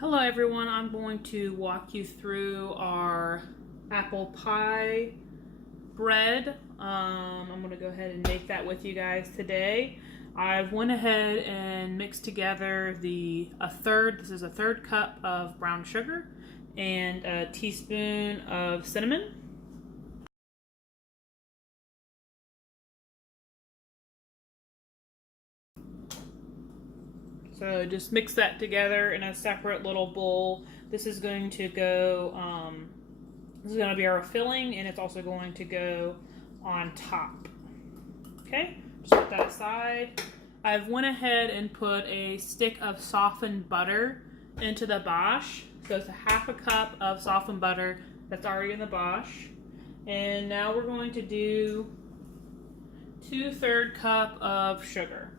Hello everyone, I'm going to walk you through our apple pie bread. I'm going to go ahead and make that with you guys today. I've went ahead and mixed together this is a third cup of brown sugar and a teaspoon of cinnamon. So just mix that together in a separate little bowl. This is going to go, this is going to be our filling, and it's also going to go on top. Okay, just put that aside. I've went ahead and put a stick of softened butter into the bosh. So it's a half a cup of softened butter that's already in the bosh. And now we're going to do 2/3 cup of sugar.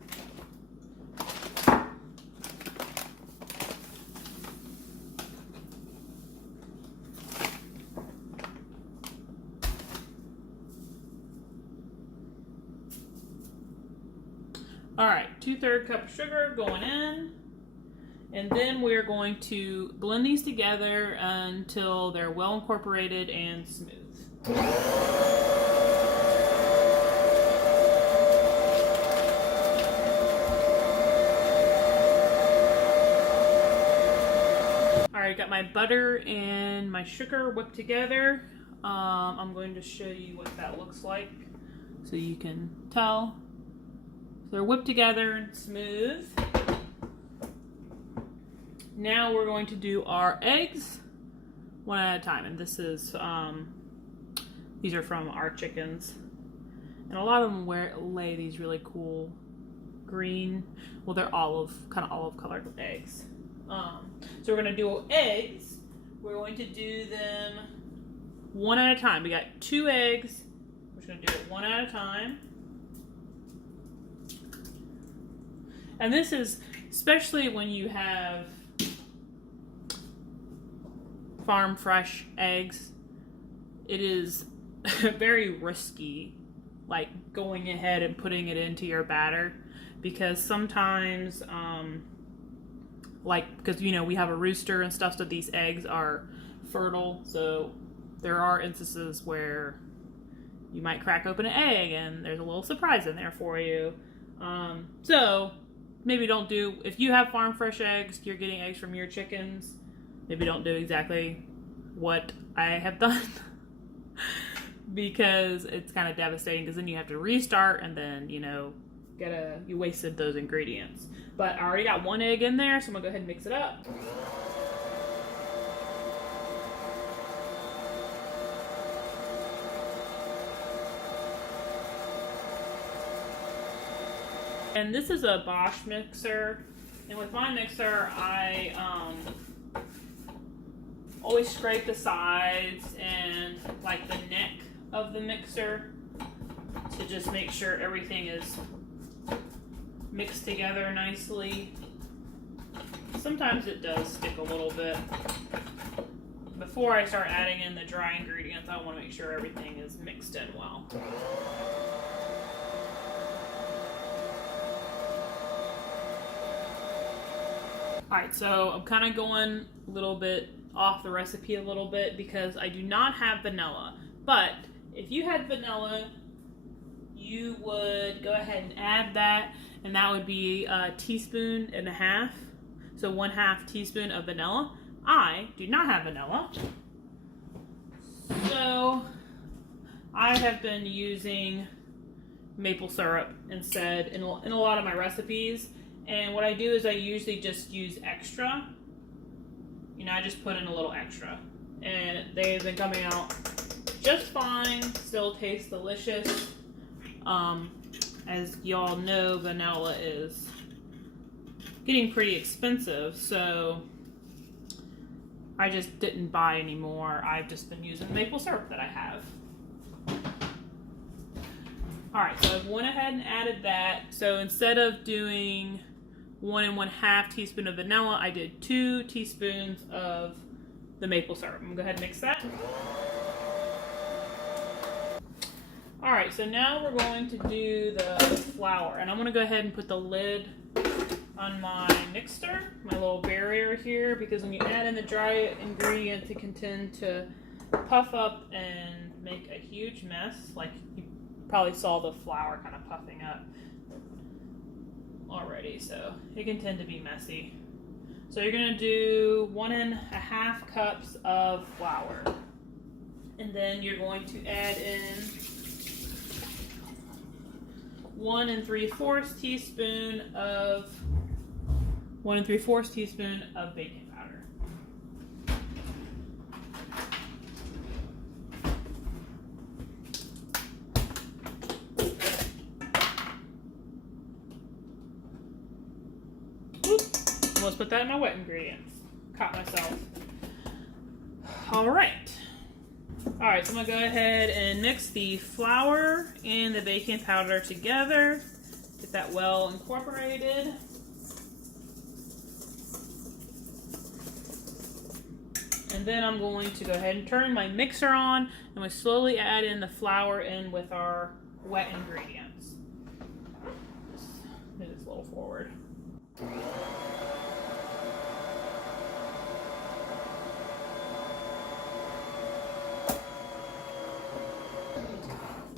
All right, 2/3 cup of sugar going in. And then we're going to blend these together until they're well incorporated and smooth. All right, got my butter and my sugar whipped together. I'm going to show you what that looks like so you can tell. They're whipped together and smooth. Now we're going to do our eggs one at a time. And this is, these are from our chickens. And a lot of them lay these really cool green, well, they're kind of olive colored eggs. So we're gonna do eggs. We're going to do them one at a time. We got 2 eggs. We're just gonna do it one at a time. And this is, especially when you have farm fresh eggs, it is very risky, like going ahead and putting it into your batter, because sometimes, because we have a rooster and stuff, so these eggs are fertile, so there are instances where you might crack open an egg and there's a little surprise in there for you. So maybe don't do, if you have farm fresh eggs, you're getting eggs from your chickens, maybe don't do exactly what I have done because it's kind of devastating, because then you have to restart and then, you wasted those ingredients. But I already got 1 egg in there, so I'm gonna go ahead and mix it up. And this is a Bosch mixer, and with my mixer, I always scrape the sides and like the neck of the mixer to just make sure everything is mixed together nicely. Sometimes it does stick a little bit. Before I start adding in the dry ingredients, I want to make sure everything is mixed in well. Alright, so I'm kind of going a little bit off the recipe a little bit because I do not have vanilla. But if you had vanilla, you would go ahead and add that, and that would be 1.5 teaspoons. So 1/2 teaspoon of vanilla. I do not have vanilla, so I have been using maple syrup instead in a lot of my recipes. And what I do is I usually just use extra. I just put in a little extra. And they've been coming out just fine. Still taste delicious. As y'all know, vanilla is getting pretty expensive, so I just didn't buy any more. I've just been using maple syrup that I have. Alright, so I've went ahead and added that. So instead of doing 1 1/2 teaspoon of vanilla, I did 2 teaspoons of the maple syrup. I'm gonna go ahead and mix that. Alright, so now we're going to do the flour, and I'm gonna go ahead and put the lid on my mixer, my little barrier here, because when you add in the dry ingredients, it can tend to puff up and make a huge mess. Like you probably saw the flour kind of puffing up already, so it can tend to be messy. So you're gonna do 1.5 cups of flour, and then you're going to add in 1 3/4 teaspoon of baking powder. Let's put that in my wet ingredients. Caught myself. All right, so I'm gonna go ahead and mix the flour and the baking powder together. Get that well incorporated. And then I'm going to go ahead and turn my mixer on, and we slowly add in the flour in with our wet ingredients. Just move this a little forward.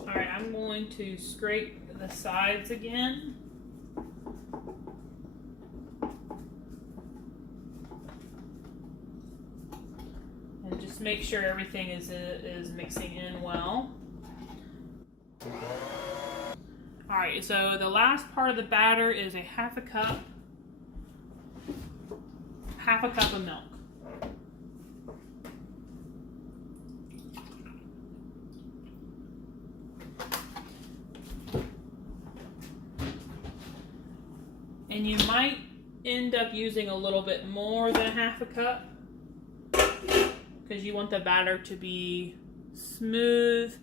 All right, I'm going to scrape the sides again. And just make sure everything is mixing in well. All right, so the last part of the batter is a half a cup of milk. And you might end up using a little bit more than half a cup because you want the batter to be smooth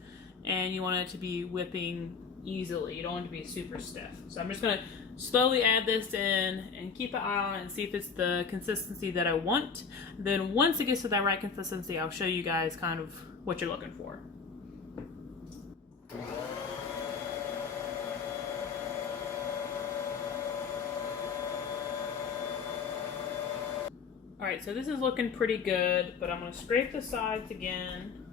and you want it to be whipping easily. You don't want it to be super stiff. So I'm just going to slowly add this in and keep an eye on it and see if it's the consistency that I want. Then once it gets to that right consistency, I'll show you guys kind of what you're looking for. All right, so this is looking pretty good, but I'm gonna scrape the sides again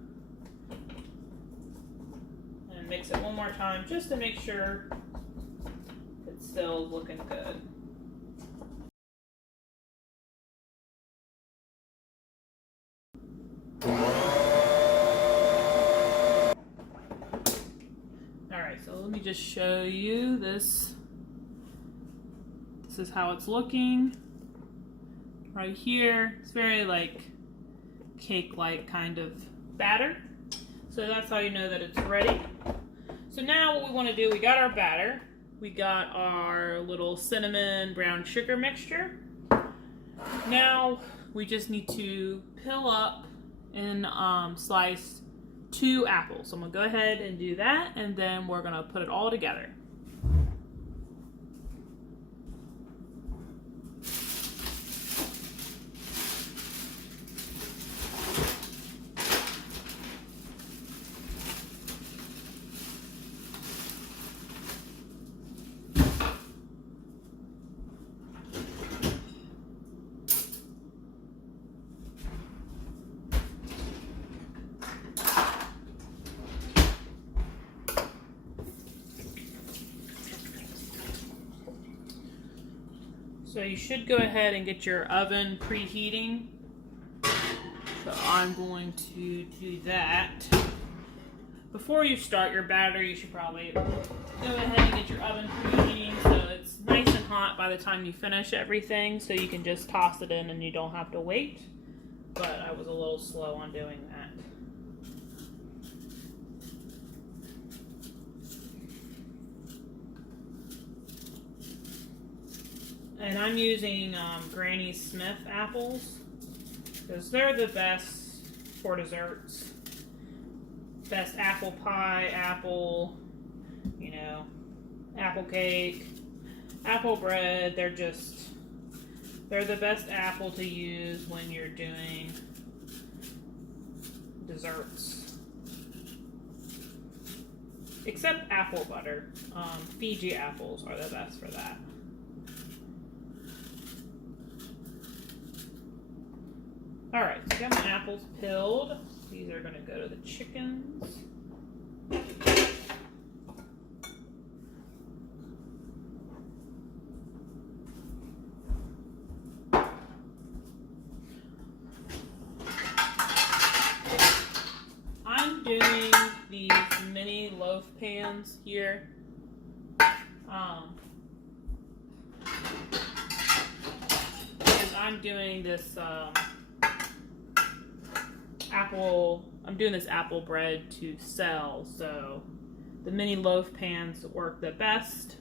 and mix it one more time just to make sure it's still looking good. All right, so let me just show you this. This is how it's looking. Right here, it's very like cake-like kind of batter. So that's how you know that it's ready. So now what we want to do, we got our batter, we got our little cinnamon brown sugar mixture. Now we just need to peel up and slice 2 apples. So I'm gonna go ahead and do that, and then we're gonna put it all together. So you should go ahead and get your oven preheating. So I'm going to do that. Before you start your batter, you should probably go ahead and get your oven preheating so it's nice and hot by the time you finish everything, so you can just toss it in and you don't have to wait. But I was a little slow on doing that. And I'm using Granny Smith apples because they're the best for desserts. Best apple pie, apple, you know, apple cake, apple bread. They're the best apple to use when you're doing desserts. Except apple butter. Fiji apples are the best for that. Alright, so I got my apples peeled. These are going to go to the chickens. I'm doing these mini loaf pans here. Because I'm doing this I'm doing this apple bread to sell, so the mini loaf pans work the best.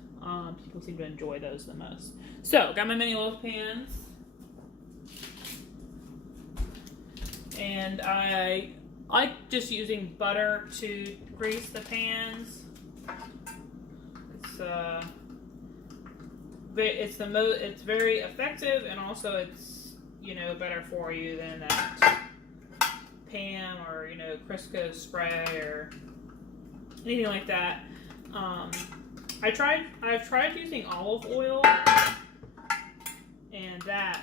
People seem to enjoy those the most. So, got my mini loaf pans, and I like just using butter to grease the pans. It's very effective, and also it's better for you than that Pam or Crisco spray or anything like that. I've tried using olive oil, and that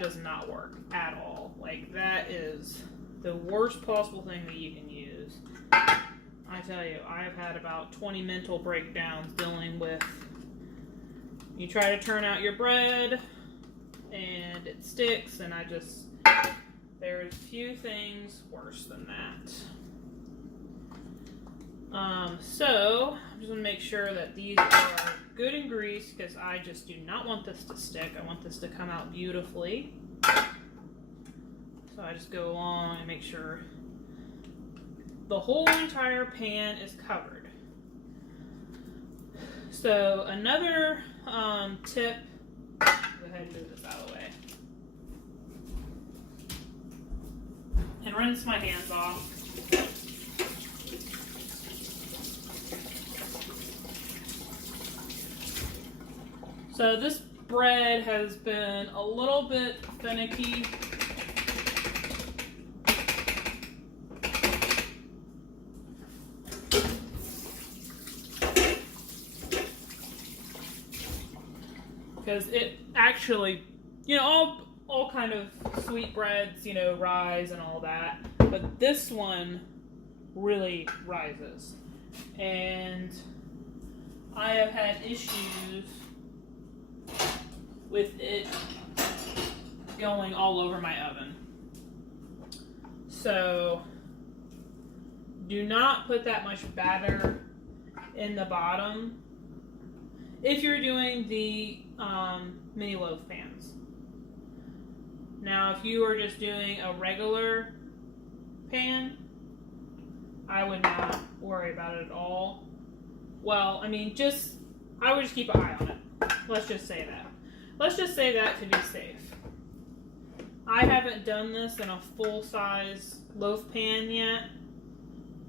does not work at all. Like, that is the worst possible thing that you can use. I tell you, I have had about 20 mental breakdowns dealing with, you try to turn out your bread and it sticks, and there's few things worse than that. So I'm just gonna make sure that these are good and greased, because I just do not want this to stick. I want this to come out beautifully. So I just go along and make sure the whole entire pan is covered. So another tip, go ahead and move this out of the way. And rinse my hands off. So this bread has been a little bit finicky. Because it actually, all kind of sweet breads, rise and all that. But this one really rises. And I have had issues with it going all over my oven. So do not put that much batter in the bottom if you're doing the mini loaf pans. Now, if you are just doing a regular pan, I would not worry about it at all. Well, I would just keep an eye on it. Let's just say that. Let's just say that to be safe. I haven't done this in a full-size loaf pan yet,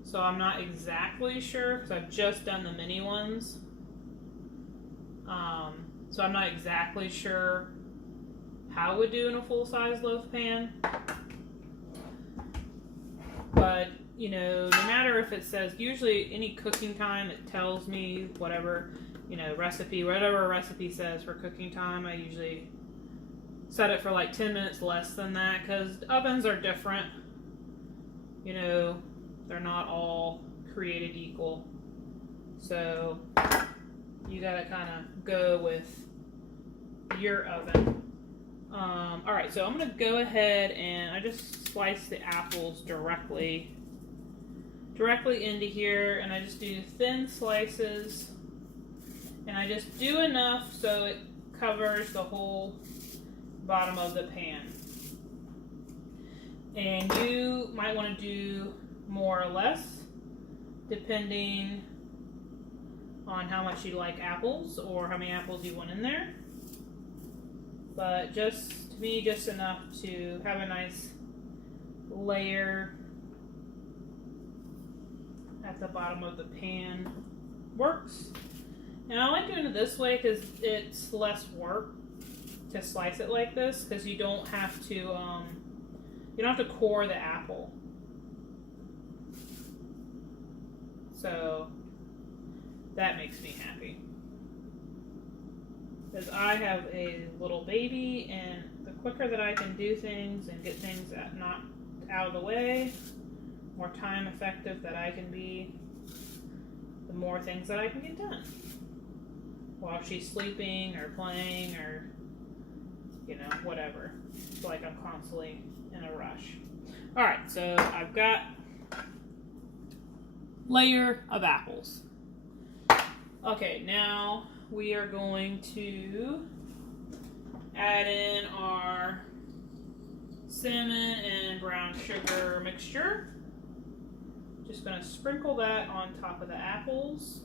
so I'm not exactly sure, because I've just done the mini ones. So I'm not exactly sure how it would do in a full-size loaf pan. But, no matter if it says, usually any cooking time, it tells me whatever, recipe, whatever a recipe says for cooking time. I usually set it for like 10 minutes less than that, because ovens are different. They're not all created equal. So you gotta kind of go with your oven. Alright, so I'm gonna go ahead and I just slice the apples directly into here, and I just do thin slices, and I just do enough so it covers the whole bottom of the pan. And you might want to do more or less, depending on how much you like apples or how many apples you want in there. But just, to me, just enough to have a nice layer at the bottom of the pan works. And I like doing it this way because it's less work to slice it like this, because you don't have to core the apple. So that makes me happy, because I have a little baby, and the quicker that I can do things and get things not out of the way, more time effective that I can be, the more things that I can get done while she's sleeping or playing or, you know, whatever. It's like I'm constantly in a rush. All right, so I've got layer of apples. Okay, now we are going to add in our cinnamon and brown sugar mixture. Just going to sprinkle that on top of the apples.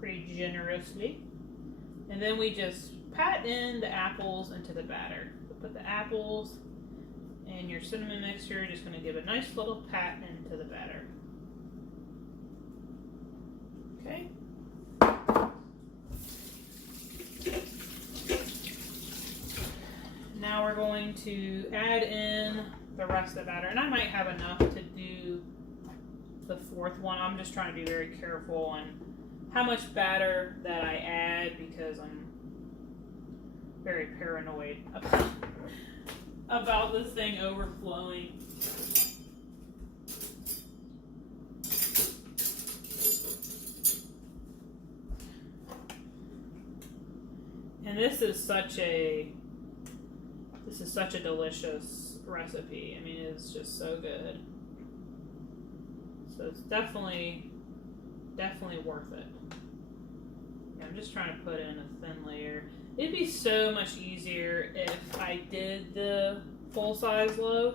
Pretty generously. And then we just pat in the apples into the batter. So put the apples and your cinnamon mixture, just going to give a nice little pat into the batter. Okay. Now we're going to add in the rest of the batter. And I might have enough to do the fourth one. I'm just trying to be very careful on how much batter that I add because I'm very paranoid about this thing overflowing. And this is such a delicious recipe. I mean, it's just so good. So it's definitely worth it. I'm just trying to put in a thin layer. It'd be so much easier if I did the full-size loaf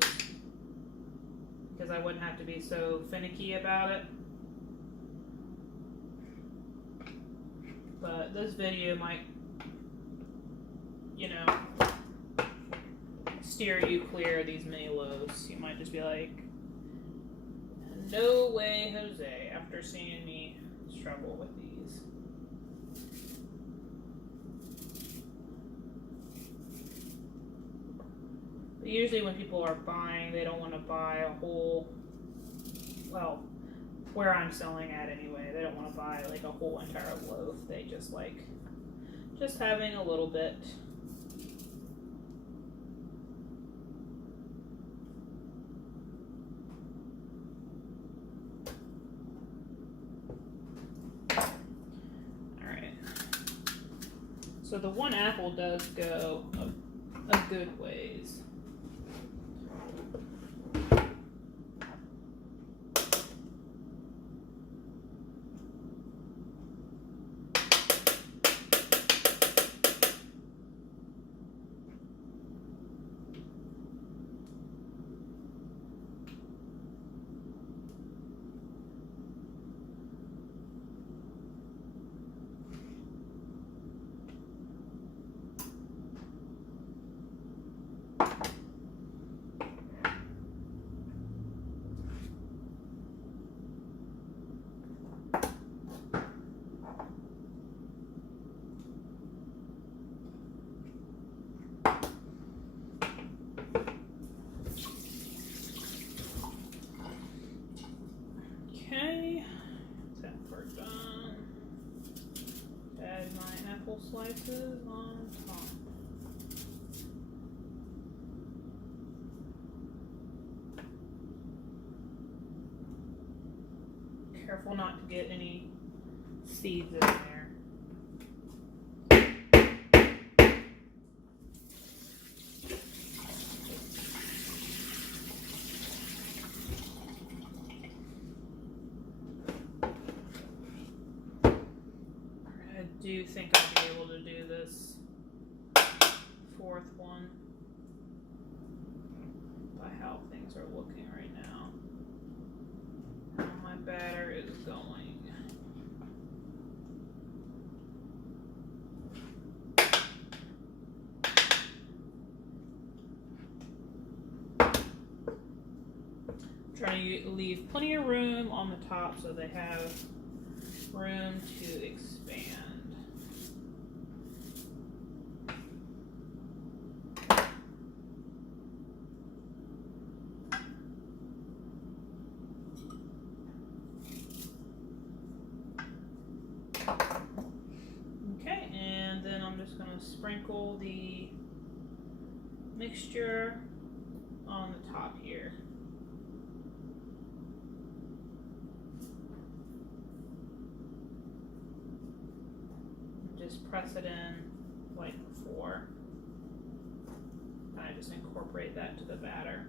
because I wouldn't have to be so finicky about it. But this video might, you know, steer you clear of these mini loaves. You might just be like, no way, Jose, after seeing me struggle with these. But usually when people are buying, they don't want to buy a whole, well, where I'm selling at anyway, they don't want to buy like a whole entire loaf. They just like just having a little bit. So the one apple does go a good ways. Okay, that part done. Add my apple slices on top. Careful not to get any seeds in there. I do think I'll be able to do this fourth one by how things are looking right now. How my batter is going. Trying to leave plenty of room on the top so they have room to expand. just going to sprinkle the mixture on the top here. Just press it in like before. I just incorporate that to the batter.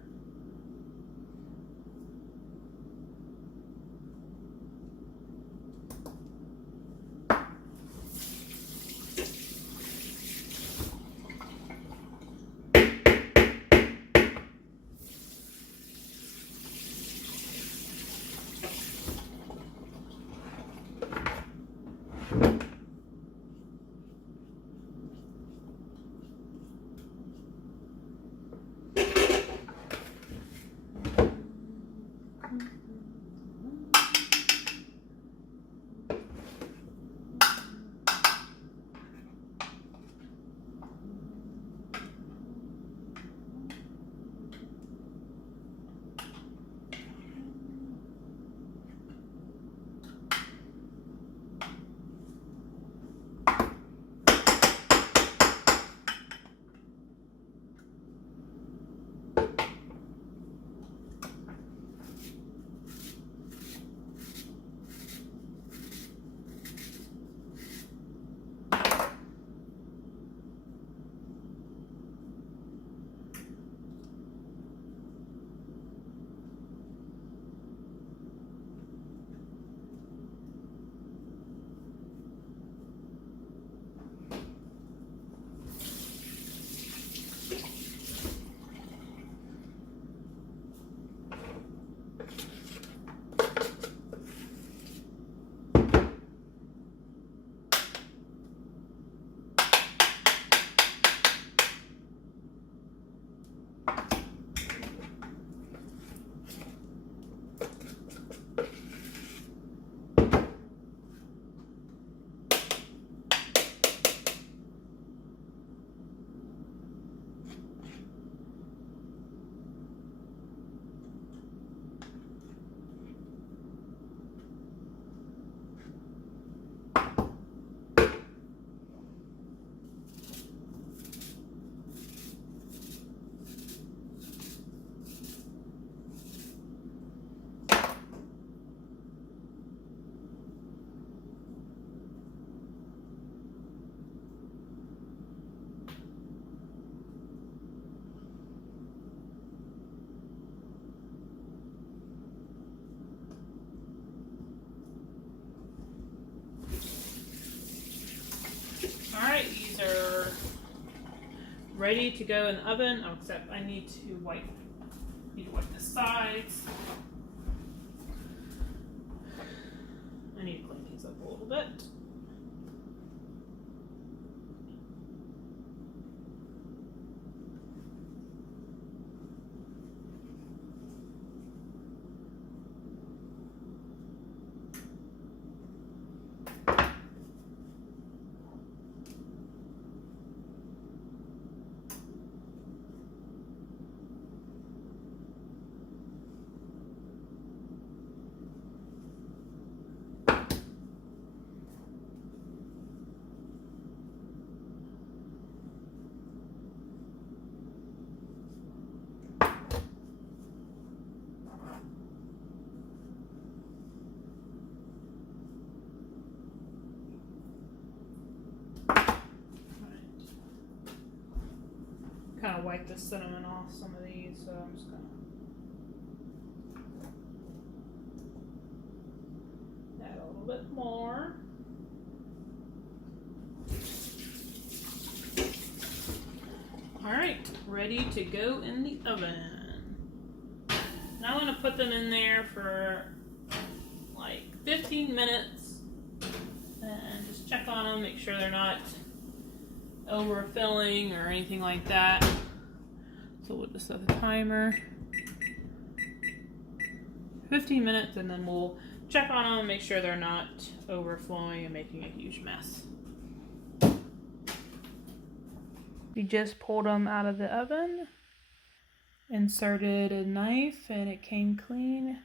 Alright, these are ready to go in the oven, except I need to wipe the sides. I need to clean these up a little bit. Kind of wipe the cinnamon off some of these, so I'm just gonna add a little bit more. Alright, ready to go in the oven. Now I'm gonna put them in there for like 15 minutes and just check on them, make sure they're not overfilling or anything like that. So we'll just set the timer 15 minutes, and then we'll check on them and make sure they're not overflowing and making a huge mess. We just pulled them out of the oven, inserted a knife, and it came clean